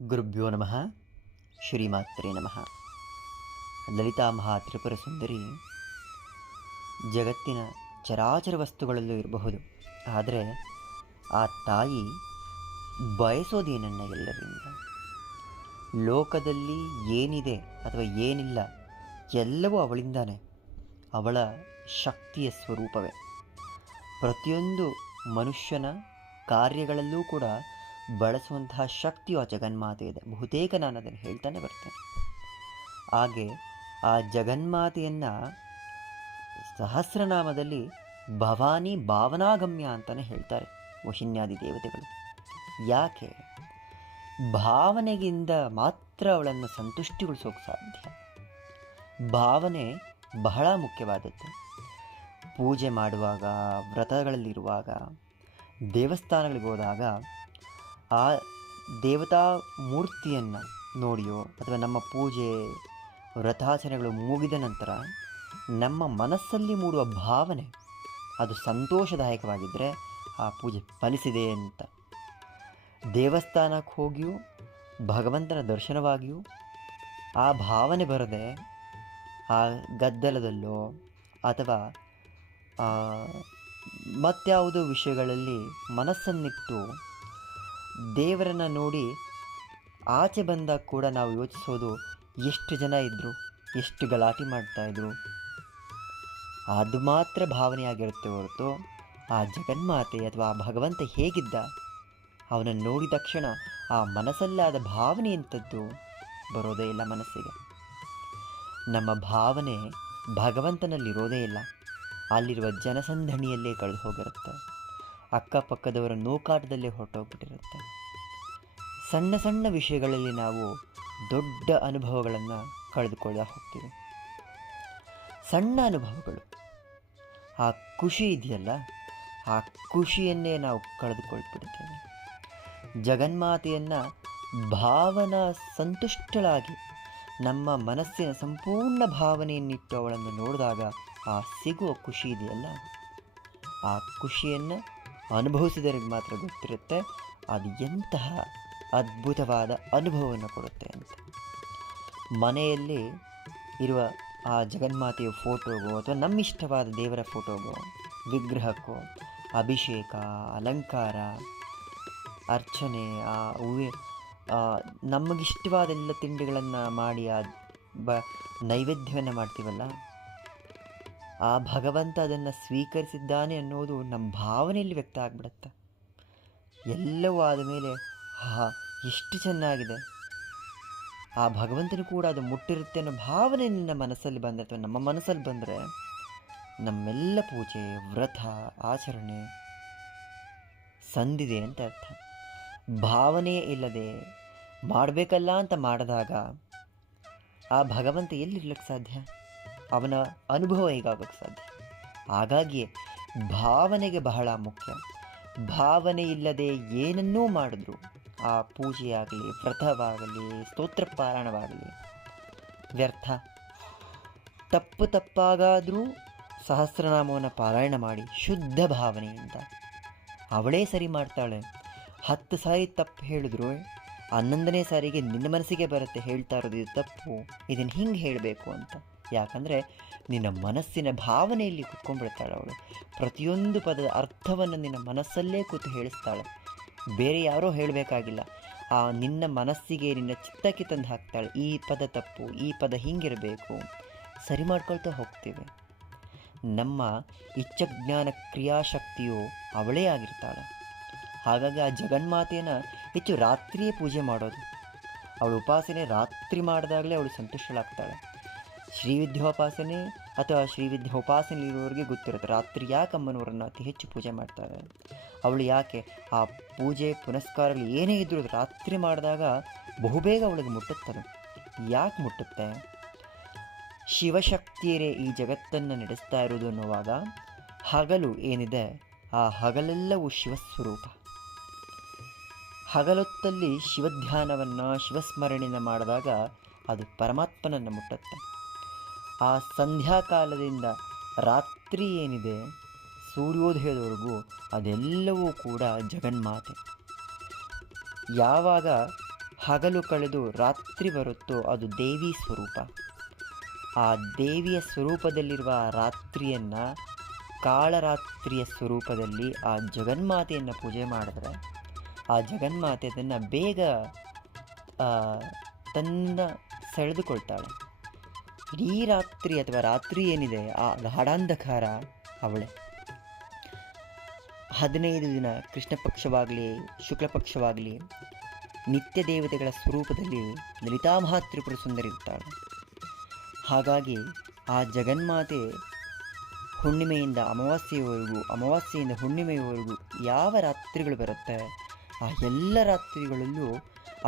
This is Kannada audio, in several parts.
ಗುರುಭ್ಯೋ ನಮಃ. ಶ್ರೀಮಾತ್ರೇ ನಮಃ. ಲಲಿತಾ ಮಹಾ ತ್ರಿಪುರ ಸುಂದರಿ ಜಗತ್ತಿನ ಚರಾಚರ ವಸ್ತುಗಳಲ್ಲೂ ಇರಬಹುದು. ಆದರೆ ಆ ತಾಯಿ ಬಯಸೋದೇನನ್ನ ಎಲ್ಲರಿಂದ. ಲೋಕದಲ್ಲಿ ಏನಿದೆ ಅಥವಾ ಏನಿಲ್ಲ ಎಲ್ಲವೂ ಅವಳಿಂದಾನೆ. ಅವಳ ಶಕ್ತಿಯ ಸ್ವರೂಪವೇ. ಪ್ರತಿಯೊಂದು ಮನುಷ್ಯನ ಕಾರ್ಯಗಳಲ್ಲೂ ಕೂಡ ಬಳಸುವಂತಹ ಶಕ್ತಿಯು ಆ ಜಗನ್ಮಾತೆ ಇದೆ. ಬಹುತೇಕ ನಾನು ಅದನ್ನು ಹೇಳ್ತಾನೆ ಬರ್ತೇನೆ. ಹಾಗೆ ಆ ಜಗನ್ಮಾತೆಯನ್ನು ಸಹಸ್ರನಾಮದಲ್ಲಿ ಭವಾನಿ ಭಾವನಾಗಮ್ಯ ಅಂತಲೇ ಹೇಳ್ತಾರೆ ವಶಿನ್ಯಾದಿ ದೇವತೆಗಳು. ಯಾಕೆ? ಭಾವನೆಗಿಂದ ಮಾತ್ರ ಅವಳನ್ನು ಸಂತುಷ್ಟಿಗೊಳಿಸೋಕೆ ಸಾಧ್ಯ. ಭಾವನೆ ಬಹಳ ಮುಖ್ಯವಾದದ್ದು. ಪೂಜೆ ಮಾಡುವಾಗ, ವ್ರತಗಳಲ್ಲಿರುವಾಗ, ದೇವಸ್ಥಾನಗಳಿಗೆ ಹೋದಾಗ ಆ ದೇವತಾ ಮೂರ್ತಿಯನ್ನು ನೋಡಿಯೋ ಅಥವಾ ನಮ್ಮ ಪೂಜೆ ವ್ರತಾಚರಣೆಗಳು ಮುಗಿದ ನಂತರ ನಮ್ಮ ಮನಸ್ಸಲ್ಲಿ ಮೂಡುವ ಭಾವನೆ ಅದು ಸಂತೋಷದಾಯಕವಾಗಿದ್ದರೆ ಆ ಪೂಜೆ ಫಲಿಸಿದೆ ಅಂತ. ದೇವಸ್ಥಾನಕ್ಕೆ ಹೋಗಿಯೂ ಭಗವಂತನ ದರ್ಶನವಾಗಿಯೂ ಆ ಭಾವನೆ ಬರದೆ ಆ ಗದ್ದಲದಲ್ಲೋ ಅಥವಾ ಮತ್ಯಾವುದೋ ವಿಷಯಗಳಲ್ಲಿ ಮನಸ್ಸನ್ನಿಟ್ಟು ದೇವರನ್ನು ನೋಡಿ ಆಚೆ ಬಂದಾಗ ಕೂಡ ನಾವು ಯೋಚಿಸೋದು, ಎಷ್ಟು ಜನ ಇದ್ದರು, ಎಷ್ಟು ಗಲಾಟೆ ಮಾಡ್ತಾಯಿದ್ರು, ಅದು ಮಾತ್ರ ಭಾವನೆಯಾಗಿರುತ್ತೆ ಹೊರತು ಆ ಜಗನ್ಮಾತೆ ಅಥವಾ ಆ ಭಗವಂತ ಹೇಗಿದ್ದ ಅವನನ್ನು ನೋಡಿದ ತಕ್ಷಣ ಆ ಮನಸ್ಸಲ್ಲಾದ ಭಾವನೆ ಎಂಥದ್ದು ಬರೋದೇ ಇಲ್ಲ ಮನಸ್ಸಿಗೆ. ನಮ್ಮ ಭಾವನೆ ಭಗವಂತನಲ್ಲಿರೋದೇ ಇಲ್ಲ, ಅಲ್ಲಿರುವ ಜನಸಂದಣಿಯಲ್ಲೇ ಕಳೆದು ಹೋಗಿರುತ್ತೆ. ಅಕ್ಕಪಕ್ಕದವರ ನೂಕಾಟದಲ್ಲೇ ಹೊರಟೋಗ್ಬಿಟ್ಟಿರುತ್ತೆ. ಸಣ್ಣ ಸಣ್ಣ ವಿಷಯಗಳಲ್ಲಿ ನಾವು ದೊಡ್ಡ ಅನುಭವಗಳನ್ನು ಕಳೆದುಕೊಳ್ಳ ಹೋಗ್ತೀವಿ. ಸಣ್ಣ ಅನುಭವಗಳು, ಆ ಖುಷಿ ಇದೆಯಲ್ಲ, ಆ ಖುಷಿಯನ್ನೇ ನಾವು ಕಳೆದುಕೊಳ್ಬಿಡ್ತೇವೆ. ಜಗನ್ಮಾತೆಯನ್ನು ಭಾವನಾ ಸಂತುಷ್ಟಳಾಗಿ ನಮ್ಮ ಮನಸ್ಸಿನ ಸಂಪೂರ್ಣ ಭಾವನೆಯನ್ನಿಟ್ಟು ಅವಳನ್ನು ನೋಡಿದಾಗ ಆ ಸಿಗುವ ಖುಷಿ ಇದೆಯಲ್ಲ, ಆ ಖುಷಿಯನ್ನು ಅನುಭವಿಸಿದವರಿಗೆ ಮಾತ್ರ ಗೊತ್ತಿರುತ್ತೆ ಅದು ಎಂತಹ ಅದ್ಭುತವಾದ ಅನುಭವವನ್ನು ಕೊಡುತ್ತೆ ಅಂತ. ಮನೆಯಲ್ಲಿ ಇರುವ ಆ ಜಗನ್ಮಾತೆಯ ಫೋಟೋಗೋ ಅಥವಾ ನಮ್ಮಿಷ್ಟವಾದ ದೇವರ ಫೋಟೋಗೋ ವಿಗ್ರಹಕ್ಕೋ ಅಭಿಷೇಕ, ಅಲಂಕಾರ, ಅರ್ಚನೆ, ಆ ಹೂವೆ ನಮಗಿಷ್ಟವಾದ ಎಲ್ಲ ತಿಂಡಿಗಳನ್ನು ಮಾಡಿ ನೈವೇದ್ಯವನ್ನು ಮಾಡ್ತೀವಲ್ಲ, ಆ ಭಗವಂತ ಅದನ್ನು ಸ್ವೀಕರಿಸಿದ್ದಾನೆ ಅನ್ನೋದು ನಮ್ಮ ಭಾವನೆಯಲ್ಲಿ ವ್ಯಕ್ತ ಆಗಿಬಿಡುತ್ತೆ. ಎಲ್ಲವೂ ಆದಮೇಲೆ ಎಷ್ಟು ಚೆನ್ನಾಗಿದೆ, ಆ ಭಗವಂತನು ಕೂಡ ಅದು ಮುಟ್ಟಿರುತ್ತೆ ಅನ್ನೋ ಭಾವನೆ ನಿನ್ನ ಮನಸ್ಸಲ್ಲಿ ಬಂದಿರ್ತವೆ. ನಮ್ಮ ಮನಸ್ಸಲ್ಲಿ ಬಂದರೆ ನಮ್ಮೆಲ್ಲ ಪೂಜೆ, ವ್ರತ, ಆಚರಣೆ ಸಂದಿದೆ ಅಂತ ಅರ್ಥ. ಭಾವನೆ ಇಲ್ಲದೆ ಮಾಡಬೇಕಲ್ಲ ಅಂತ ಮಾಡಿದಾಗ ಆ ಭಗವಂತ ಎಲ್ಲಿರ್ಲಿಕ್ಕೆ ಸಾಧ್ಯ? ಅವನ ಅನುಭವ ಹೇಗಾಗೋಕ್ಕೆ ಸಾಧ್ಯ? ಹಾಗಾಗಿಯೇ ಭಾವನೆಗೆ ಬಹಳ ಮುಖ್ಯ. ಭಾವನೆ ಇಲ್ಲದೆ ಏನನ್ನೂ ಮಾಡಿದ್ರು, ಆ ಪೂಜೆಯಾಗಲಿ, ವ್ರತವಾಗಲಿ, ಸ್ತೋತ್ರ ಪಾರಾಯಣವಾಗಲಿ ವ್ಯರ್ಥ. ತಪ್ಪಾಗಾದರೂ ಸಹಸ್ರನಾಮವನ್ನು ಪಾರಾಯಣ ಮಾಡಿ ಶುದ್ಧ ಭಾವನೆಯಿಂದ ಅವಳೇ ಸರಿ ಮಾಡ್ತಾಳೆ. 10 ಸಾರಿ ತಪ್ಪು ಹೇಳಿದ್ರು 11ನೇ ಸಾರಿಗೆ ನಿನ್ನ ಮನಸ್ಸಿಗೆ ಬರುತ್ತೆ, ಹೇಳ್ತಾ ಇರೋದು ಇದು ತಪ್ಪು, ಇದನ್ನು ಹಿಂಗೆ ಹೇಳಬೇಕು ಅಂತ. ಯಾಕಂದರೆ ನಿನ್ನ ಮನಸ್ಸಿನ ಭಾವನೆಯಲ್ಲಿ ಕುತ್ಕೊಂಡ್ಬಿಡ್ತಾಳೆ ಅವಳು. ಪ್ರತಿಯೊಂದು ಪದದ ಅರ್ಥವನ್ನು ನಿನ್ನ ಮನಸ್ಸಲ್ಲೇ ಕೂತು ಹೇಳಿಸ್ತಾಳೆ. ಬೇರೆ ಯಾರೋ ಹೇಳಬೇಕಾಗಿಲ್ಲ, ಆ ನಿನ್ನ ಮನಸ್ಸಿಗೆ, ನಿನ್ನ ಚಿತ್ತಕ್ಕೆ ತಂದು ಹಾಕ್ತಾಳೆ. ಈ ಪದ ತಪ್ಪು, ಈ ಪದ ಹಿಂಗಿರಬೇಕು, ಸರಿ ಮಾಡ್ಕೊಳ್ತಾ ಹೋಗ್ತೇವೆ. ನಮ್ಮ ಇಚ್ಛಜ್ಞಾನ ಕ್ರಿಯಾಶಕ್ತಿಯು ಅವಳೇ ಆಗಿರ್ತಾಳೆ. ಹಾಗಾಗಿ ಆ ಜಗನ್ಮಾತೆಯನ್ನು ಹೆಚ್ಚು ರಾತ್ರಿಯೇ ಪೂಜೆ ಮಾಡೋದು. ಅವಳು ಉಪಾಸನೆ ರಾತ್ರಿ ಮಾಡಿದಾಗಲೇ ಅವಳು ಸಂತುಷ್ಟಳಾಗ್ತಾಳೆ. ಶ್ರೀವಿದ್ಯೋಪಾಸನೆ ಅಥವಾ ಶ್ರೀವಿದ್ಯೋಪಾಸನೆಯಲ್ಲಿರುವವರಿಗೆ ಗೊತ್ತಿರುತ್ತೆ ರಾತ್ರಿ ಯಾಕೆ ಅಮ್ಮನವರನ್ನು ಅತಿ ಹೆಚ್ಚು ಪೂಜೆ ಮಾಡ್ತಾರೆ. ಅವಳು ಯಾಕೆ ಆ ಪೂಜೆ ಪುನಸ್ಕಾರಗಳು ಏನೇ ಇದ್ದರೂ ರಾತ್ರಿ ಮಾಡಿದಾಗ ಬಹುಬೇಗ ಅವಳಿಗೆ ಮುಟ್ಟುತ್ತದೆ. ಯಾಕೆ ಮುಟ್ಟುತ್ತೆ? ಶಿವಶಕ್ತಿಯರೇ ಈ ಜಗತ್ತನ್ನು ನಡೆಸ್ತಾ ಇರೋದು ಅನ್ನುವಾಗ ಹಗಲು ಏನಿದೆ ಆ ಹಗಲೆಲ್ಲವೂ ಶಿವಸ್ವರೂಪ. ಹಗಲೊತ್ತಲ್ಲಿ ಶಿವಧ್ಯಾನವನ್ನು, ಶಿವಸ್ಮರಣೆಯನ್ನು ಮಾಡಿದಾಗ ಅದು ಪರಮಾತ್ಮನನ್ನು ಮುಟ್ಟುತ್ತೆ. ಆ ಸಂಧ್ಯಾಕಾಲದಿಂದ ರಾತ್ರಿ ಏನಿದೆ ಸೂರ್ಯೋದಯದವರೆಗೂ ಅದೆಲ್ಲವೂ ಕೂಡ ಜಗನ್ಮಾತೆ. ಯಾವಾಗ ಹಗಲು ಕಳೆದು ರಾತ್ರಿ ಬರುತ್ತೋ ಅದು ದೇವಿ ಸ್ವರೂಪ. ಆ ದೇವಿಯ ಸ್ವರೂಪದಲ್ಲಿರುವ ರಾತ್ರಿಯನ್ನು ಕಾಳರಾತ್ರಿಯ ಸ್ವರೂಪದಲ್ಲಿ ಆ ಜಗನ್ಮಾತೆಯನ್ನು ಪೂಜೆ ಮಾಡಿದ್ರೆ ಆ ಜಗನ್ಮಾತೆ ಅದನ್ನು ಬೇಗ ತನ್ನ ಸೆಳೆದುಕೊಳ್ತಾಳೆ. ಇಡೀ ರಾತ್ರಿ ಅಥವಾ ರಾತ್ರಿ ಏನಿದೆ ಆ ಗಾಢಾಂಧಕಾರ ಅವಳೇ. 15 ದಿನ ಕೃಷ್ಣ ಪಕ್ಷವಾಗಲಿ ಶುಕ್ಲ ಪಕ್ಷವಾಗಲಿ ನಿತ್ಯ ದೇವತೆಗಳ ಸ್ವರೂಪದಲ್ಲಿ ಲಲಿತಾ ಮಹಾತ್ರಿಪುರ ಸುಂದರಿ ಇರ್ತಾಳೆ. ಹಾಗಾಗಿ ಆ ಜಗನ್ಮಾತೆ ಹುಣ್ಣಿಮೆಯಿಂದ ಅಮಾವಾಸ್ಯೆಯವರೆಗೂ, ಅಮಾವಾಸ್ಯೆಯಿಂದ ಹುಣ್ಣಿಮೆಯವರೆಗೂ ಯಾವ ರಾತ್ರಿಗಳು ಬರುತ್ತೆ ಆ ಎಲ್ಲ ರಾತ್ರಿಗಳಲ್ಲೂ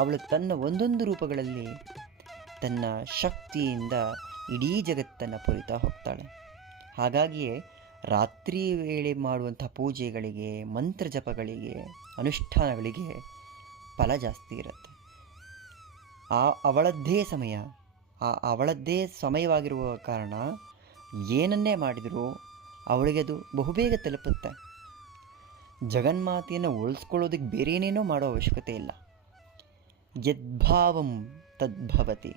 ಅವಳು ತನ್ನ ಒಂದೊಂದು ರೂಪಗಳಲ್ಲಿ ತನ್ನ ಶಕ್ತಿಯಿಂದ ಇಡೀ ಜಗತ್ತನ್ನು ಪುರಿತಾ ಹೋಗ್ತಾಳೆ. ಹಾಗಾಗಿಯೇ ರಾತ್ರಿ ವೇಳೆ ಮಾಡುವಂಥ ಪೂಜೆಗಳಿಗೆ, ಮಂತ್ರ ಜಪಗಳಿಗೆ, ಅನುಷ್ಠಾನಗಳಿಗೆ ಫಲ ಜಾಸ್ತಿ ಇರುತ್ತೆ. ಅವಳದ್ದೇ ಸಮಯ, ಅವಳದ್ದೇ ಸಮಯವಾಗಿರುವ ಕಾರಣ ಏನನ್ನೇ ಮಾಡಿದರೂ ಅವಳಿಗೆ ಅದು ಬಹುಬೇಗ ತಲುಪುತ್ತೆ. ಜಗನ್ಮಾತೆಯನ್ನು ಉಳಿಸ್ಕೊಳ್ಳೋದಕ್ಕೆ ಬೇರೆ ಏನೇನೋ ಮಾಡೋ ಅವಶ್ಯಕತೆ ಇಲ್ಲ. ಯದ್ಭಾವಂ ತದ್ಭವತಿ.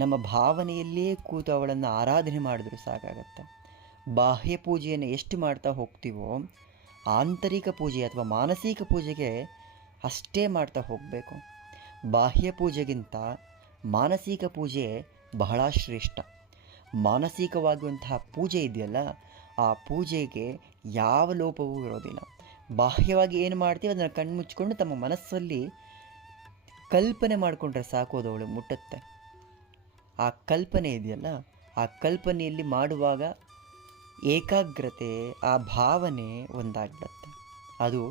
ನಮ್ಮ ಭಾವನೆಯಲ್ಲೇ ಕೂತು ಅವಳನ್ನು ಆರಾಧನೆ ಮಾಡಿದ್ರೂ ಸಾಕಾಗತ್ತೆ. ಬಾಹ್ಯ ಪೂಜೆಯನ್ನು ಎಷ್ಟು ಮಾಡ್ತಾ ಹೋಗ್ತೀವೋ ಆಂತರಿಕ ಪೂಜೆ ಅಥವಾ ಮಾನಸಿಕ ಪೂಜೆಗೆ ಅಷ್ಟೇ ಮಾಡ್ತಾ ಹೋಗಬೇಕು. ಬಾಹ್ಯ ಪೂಜೆಗಿಂತ ಮಾನಸಿಕ ಪೂಜೆ ಬಹಳ ಶ್ರೇಷ್ಠ. ಮಾನಸಿಕವಾಗುವಂತಹ ಪೂಜೆ ಇದೆಯಲ್ಲ, ಆ ಪೂಜೆಗೆ ಯಾವ ಲೋಪವೂ ಇರೋದಿಲ್ಲ. ಬಾಹ್ಯವಾಗಿ ಏನು ಮಾಡ್ತೀವಿ ಅದನ್ನು ಕಣ್ಮುಚ್ಕೊಂಡು ತಮ್ಮ ಮನಸ್ಸಲ್ಲಿ ಕಲ್ಪನೆ ಮಾಡಿಕೊಂಡ್ರೆ ಸಾಕು, ಅದು ಅವಳು ಮುಟ್ಟುತ್ತೆ. ಆ ಕಲ್ಪನೆ ಇದೆಯಲ್ಲ, ಆ ಕಲ್ಪನೆಯಲ್ಲಿ ಮಾಡುವಾಗ ಏಕಾಗ್ರತೆ, ಆ ಭಾವನೆ ಒಂದಾಗ್ಬಿಡುತ್ತೆ. ಅದು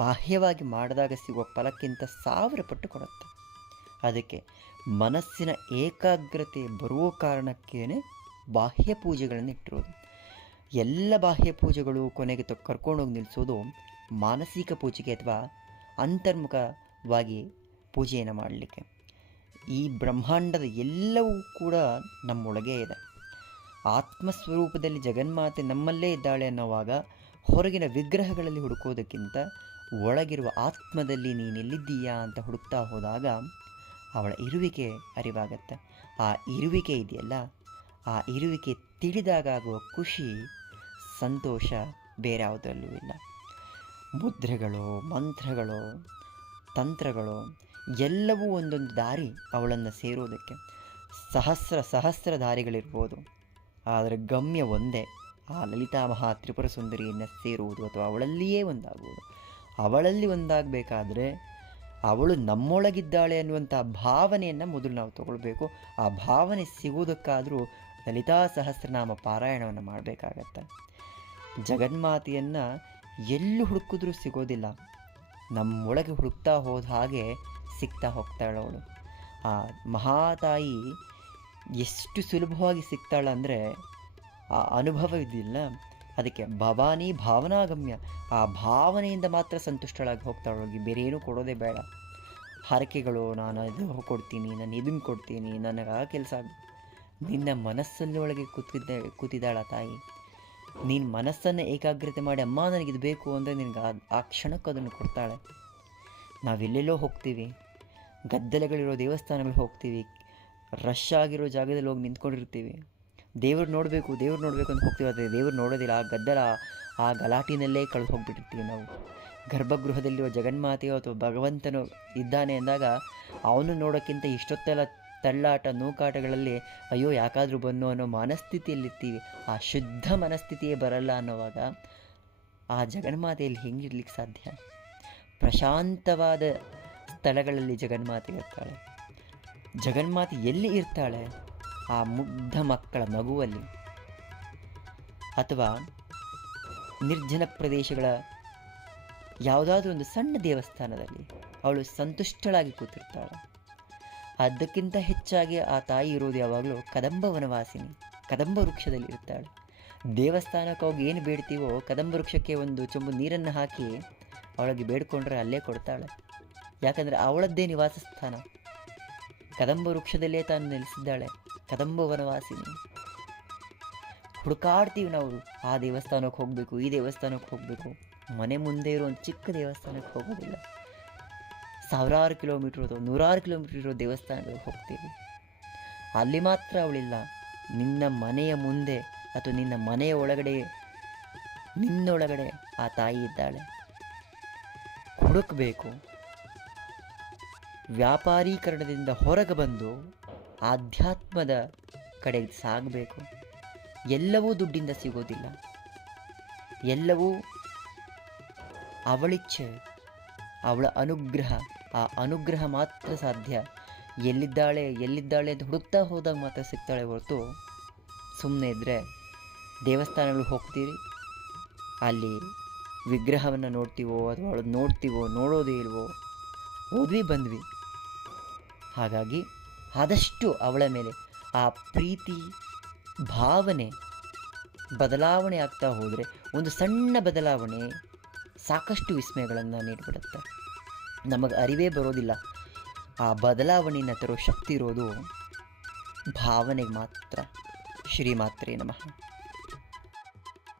ಬಾಹ್ಯವಾಗಿ ಮಾಡಿದಾಗ ಸಿಗುವ ಫಲಕ್ಕಿಂತ 1000 ಪಟ್ಟು ಕೊಡುತ್ತೆ. ಅದಕ್ಕೆ ಮನಸ್ಸಿನ ಏಕಾಗ್ರತೆ ಬರುವ ಕಾರಣಕ್ಕೇ ಬಾಹ್ಯ ಪೂಜೆಗಳನ್ನು ಇಟ್ಟಿರೋದು. ಎಲ್ಲ ಬಾಹ್ಯ ಪೂಜೆಗಳು ಕೊನೆಗೆ ಕರ್ಕೊಂಡೋಗಿ ನಿಲ್ಲಿಸೋದು ಮಾನಸಿಕ ಪೂಜೆಗೆ ಅಥವಾ ಅಂತರ್ಮುಖವಾಗಿ ಪೂಜೆಯನ್ನು ಮಾಡಲಿಕ್ಕೆ. ಈ ಬ್ರಹ್ಮಾಂಡದ ಎಲ್ಲವೂ ಕೂಡ ನಮ್ಮೊಳಗೆ ಇದೆ. ಆತ್ಮಸ್ವರೂಪದಲ್ಲಿ ಜಗನ್ಮಾತೆ ನಮ್ಮಲ್ಲೇ ಇದ್ದಾಳೆ ಅನ್ನೋವಾಗ ಹೊರಗಿನ ವಿಗ್ರಹಗಳಲ್ಲಿ ಹುಡುಕೋದಕ್ಕಿಂತ ಒಳಗಿರುವ ಆತ್ಮದಲ್ಲಿ ನೀನೆಲ್ಲಿದ್ದೀಯಾ ಅಂತ ಹುಡುಕ್ತಾ ಹೋದಾಗ ಅವಳ ಇರುವಿಕೆ ಅರಿವಾಗತ್ತೆ. ಆ ಇರುವಿಕೆ ಇದೆಯಲ್ಲ, ಆ ಇರುವಿಕೆ ತಿಳಿದಾಗ ಆಗುವ ಖುಷಿ, ಸಂತೋಷ ಬೇರೆ ಯಾವುದರಲ್ಲೂ ಇಲ್ಲ. ಮುದ್ರೆಗಳು, ಮಂತ್ರಗಳು, ತಂತ್ರಗಳು ಎಲ್ಲವೂ ಒಂದೊಂದು ದಾರಿ ಅವಳನ್ನು ಸೇರೋದಕ್ಕೆ. ಸಹಸ್ರ ದಾರಿಗಳಿರ್ಬೋದು, ಆದರೆ ಗಮ್ಯ ಒಂದೇ, ಆ ಲಲಿತಾ ಮಹಾ ತ್ರಿಪುರ ಸುಂದರಿಯನ್ನು ಸೇರುವುದು ಅಥವಾ ಅವಳಲ್ಲಿಯೇ ಒಂದಾಗುವುದು. ಅವಳಲ್ಲಿ ಒಂದಾಗಬೇಕಾದ್ರೆ ಅವಳು ನಮ್ಮೊಳಗಿದ್ದಾಳೆ ಅನ್ನುವಂಥ ಭಾವನೆಯನ್ನು ಮೊದಲು ನಾವು ತಗೊಳ್ಬೇಕು. ಆ ಭಾವನೆ ಸಿಗುವುದಕ್ಕಾದರೂ ಲಲಿತಾ ಸಹಸ್ರನಾಮ ಪಾರಾಯಣವನ್ನು ಮಾಡಬೇಕಾಗತ್ತೆ. ಜಗನ್ಮಾತೆಯನ್ನು ಎಲ್ಲೂ ಹುಡುಕಿದ್ರೂ ಸಿಗೋದಿಲ್ಲ, ನಮ್ಮೊಳಗೆ ಹುಡುಕ್ತಾ ಹೋದ ಹಾಗೆ ಸಿಗ್ತಾ ಹೋಗ್ತಾಳೆ ಅವಳು. ಆ ಮಹಾತಾಯಿ ಎಷ್ಟು ಸುಲಭವಾಗಿ ಸಿಗ್ತಾಳೆ ಅಂದರೆ ಆ ಅನುಭವ ಇದೆಯಲ್ಲ, ಅದಕ್ಕೆ ಭವಾನಿ ಭಾವನಾಗಮ್ಯ. ಆ ಭಾವನೆಯಿಂದ ಮಾತ್ರ ಸಂತುಷ್ಟಳಾಗಿ ಹೋಗ್ತಾಳೋಗಿ, ಬೇರೆ ಏನೂ ಕೊಡೋದೇ ಬೇಡ. ಹರಕೆಗಳು, ನಾನು ಅದು ಕೊಡ್ತೀನಿ, ನಾನು ಇದನ್ನು ಕೊಡ್ತೀನಿ, ನನಗೆ ಆ ಕೆಲಸ. ನಿನ್ನ ಮನಸ್ಸಲ್ಲೊಳಗೆ ಕೂತಿದ್ದಾಳ ತಾಯಿ. ನೀನು ಮನಸ್ಸನ್ನು ಏಕಾಗ್ರತೆ ಮಾಡಿ ಅಮ್ಮ ನನಗಿದು ಬೇಕು ಅಂದರೆ ನಿನಗೆ ಆ ಕ್ಷಣಕ್ಕೆ ಅದನ್ನು ಕೊಡ್ತಾಳೆ. ನಾವೆಲ್ಲೆಲ್ಲೋ ಹೋಗ್ತೀವಿ, ಗದ್ದಲೆಗಳಿರೋ ದೇವಸ್ಥಾನಗಳಿಗೆ ಹೋಗ್ತೀವಿ, ರಶ್ ಆಗಿರೋ ಜಾಗದಲ್ಲಿ ಹೋಗಿ ನಿಂತ್ಕೊಂಡಿರ್ತೀವಿ. ದೇವ್ರು ನೋಡಬೇಕು ಅಂತ ಹೋಗ್ತೀವಿ, ಆದರೆ ದೇವ್ರು ನೋಡೋದಿಲ್ಲ. ಆ ಗದ್ದಲ, ಆ ಗಲಾಟಿನಲ್ಲೇ ಕಳೆದು ಹೋಗ್ಬಿಟ್ಟಿರ್ತೀವಿ ನಾವು. ಗರ್ಭಗೃಹದಲ್ಲಿರುವ ಜಗನ್ಮಾತೆಯೋ ಅಥವಾ ಭಗವಂತನೋ ಇದ್ದಾನೆ ಅಂದಾಗ ಅವನು ನೋಡೋಕ್ಕಿಂತ ಇಷ್ಟೊತ್ತೆಲ್ಲ ತಳ್ಳಾಟ ನೂಕಾಟಗಳಲ್ಲಿ ಅಯ್ಯೋ ಯಾಕಾದರೂ ಬನ್ನು ಅನ್ನೋ ಮನಸ್ಥಿತಿಯಲ್ಲಿರ್ತೀವಿ. ಆ ಶುದ್ಧ ಮನಸ್ಥಿತಿಯೇ ಬರಲ್ಲ ಅನ್ನೋವಾಗ ಆ ಜಗನ್ಮಾತೆಯಲ್ಲಿ ಹೆಂಗಿರ್ಲಿಕ್ಕೆ ಸಾಧ್ಯ? ಪ್ರಶಾಂತವಾದ ಸ್ಥಳಗಳಲ್ಲಿ ಜಗನ್ಮಾತೆ ಇರ್ತಾಳೆ. ಜಗನ್ಮಾತೆ ಎಲ್ಲಿ ಇರ್ತಾಳೆ? ಆ ಮುಗ್ಧ ಮಕ್ಕಳ ನಗುವಲ್ಲಿ, ಅಥವಾ ನಿರ್ಜನ ಪ್ರದೇಶಗಳ ಯಾವುದಾದ್ರೂ ಒಂದು ಸಣ್ಣ ದೇವಸ್ಥಾನದಲ್ಲಿ ಅವಳು ಸಂತುಷ್ಟಳಾಗಿ ಕೂತಿರ್ತಾಳೆ. ಅದಕ್ಕಿಂತ ಹೆಚ್ಚಾಗಿ ಆ ತಾಯಿ ಇರೋದು ಯಾವಾಗಲೂ ಕದಂಬ ವನವಾಸಿನಿ, ಕದಂಬ ವೃಕ್ಷದಲ್ಲಿ ಇರ್ತಾಳೆ. ದೇವಸ್ಥಾನಕ್ಕೆ ಹೋಗಿ ಏನು ಬೇಡ್ತೀವೋ ಕದಂಬ ವೃಕ್ಷಕ್ಕೆ ಒಂದು ಚೊಂಬು ನೀರನ್ನು ಹಾಕಿ ಅವಳಿಗೆ ಬೇಡ್ಕೊಂಡ್ರೆ ಅಲ್ಲೇ ಕೊಡ್ತಾಳೆ. ಯಾಕಂದರೆ ಅವಳದ್ದೇ ನಿವಾಸ ಸ್ಥಾನ, ಕದಂಬ ವೃಕ್ಷದಲ್ಲೇ ತಾನು ನೆಲೆಸಿದ್ದಾಳೆ. ಕದಂಬ ವನವಾಸಿನಿ. ಹುಡುಕಾಡ್ತೀವಿ ನಾವು, ಆ ದೇವಸ್ಥಾನಕ್ಕೆ ಹೋಗಬೇಕು, ಈ ದೇವಸ್ಥಾನಕ್ಕೆ ಹೋಗಬೇಕು. ಮನೆ ಮುಂದೆ ಇರೋ ಒಂದು ಚಿಕ್ಕ ದೇವಸ್ಥಾನಕ್ಕೆ ಹೋಗೋದಿಲ್ಲ. ಸಾವಿರಾರು ಕಿಲೋಮೀಟ್ರ್ ಇರೋ ನೂರಾರು ಕಿಲೋಮೀಟ್ರ್ ಇರೋ ದೇವಸ್ಥಾನಗಳಿಗೆ ಹೋಗ್ತೀವಿ. ಅಲ್ಲಿ ಮಾತ್ರ ಅವಳಿಲ್ಲ, ನಿನ್ನ ಮನೆಯ ಮುಂದೆ ಅಥವಾ ನಿನ್ನ ಮನೆಯ ಒಳಗಡೆ, ನಿನ್ನೊಳಗಡೆ ಆ ತಾಯಿ ಇದ್ದಾಳೆ. ಹುಡುಕಬೇಕು. ವ್ಯಾಪಾರೀಕರಣದಿಂದ ಹೊರಗೆ ಬಂದು ಆಧ್ಯಾತ್ಮದ ಕಡೆಗೆ ಸಾಗಬೇಕು. ಎಲ್ಲವೂ ದುಡ್ಡಿಂದ ಸಿಗೋದಿಲ್ಲ, ಎಲ್ಲವೂ ಅವಳಿಚ್ಛೆ, ಅವಳ ಅನುಗ್ರಹ. ಆ ಅನುಗ್ರಹ ಮಾತ್ರ ಸಾಧ್ಯ. ಎಲ್ಲಿದ್ದಾಳೆ ಅಂತ ಹುಡುಕ್ತಾ ಹೋದಾಗ ಮಾತ್ರ ಸಿಗ್ತಾಳೆ ಹೊರತು ಸುಮ್ಮನೆ ಇದ್ದರೆ, ದೇವಸ್ಥಾನಗಳು ಹೋಗ್ತೀರಿ, ಅಲ್ಲಿ ವಿಗ್ರಹವನ್ನು ನೋಡ್ತೀವೋ ಅಥವಾ ಅವಳು ನೋಡ್ತೀವೋ, ನೋಡೋದೇ ಇಲ್ವೋ, ಹೋದ್ವಿ ಬಂದ್ವಿ. ಹಾಗಾಗಿ ಆದಷ್ಟು ಅವಳ ಮೇಲೆ ಆ ಪ್ರೀತಿ ಭಾವನೆ ಬದಲಾವಣೆ ಆಗ್ತಾ ಹೋದರೆ, ಒಂದು ಸಣ್ಣ ಬದಲಾವಣೆ ಸಾಕಷ್ಟು ವಿಸ್ಮಯಗಳನ್ನು ನೀಡಿಬಿಡುತ್ತೆ. ನಮಗೆ ಅರಿವೇ ಬರೋದಿಲ್ಲ. ಆ ಬದಲಾವಣೆಯನ್ನು ತರೋ ಶಕ್ತಿ ಇರೋದು ಭಾವನೆಗೆ ಮಾತ್ರ. ಶ್ರೀಮಾತ್ರೇ ನಮಃ.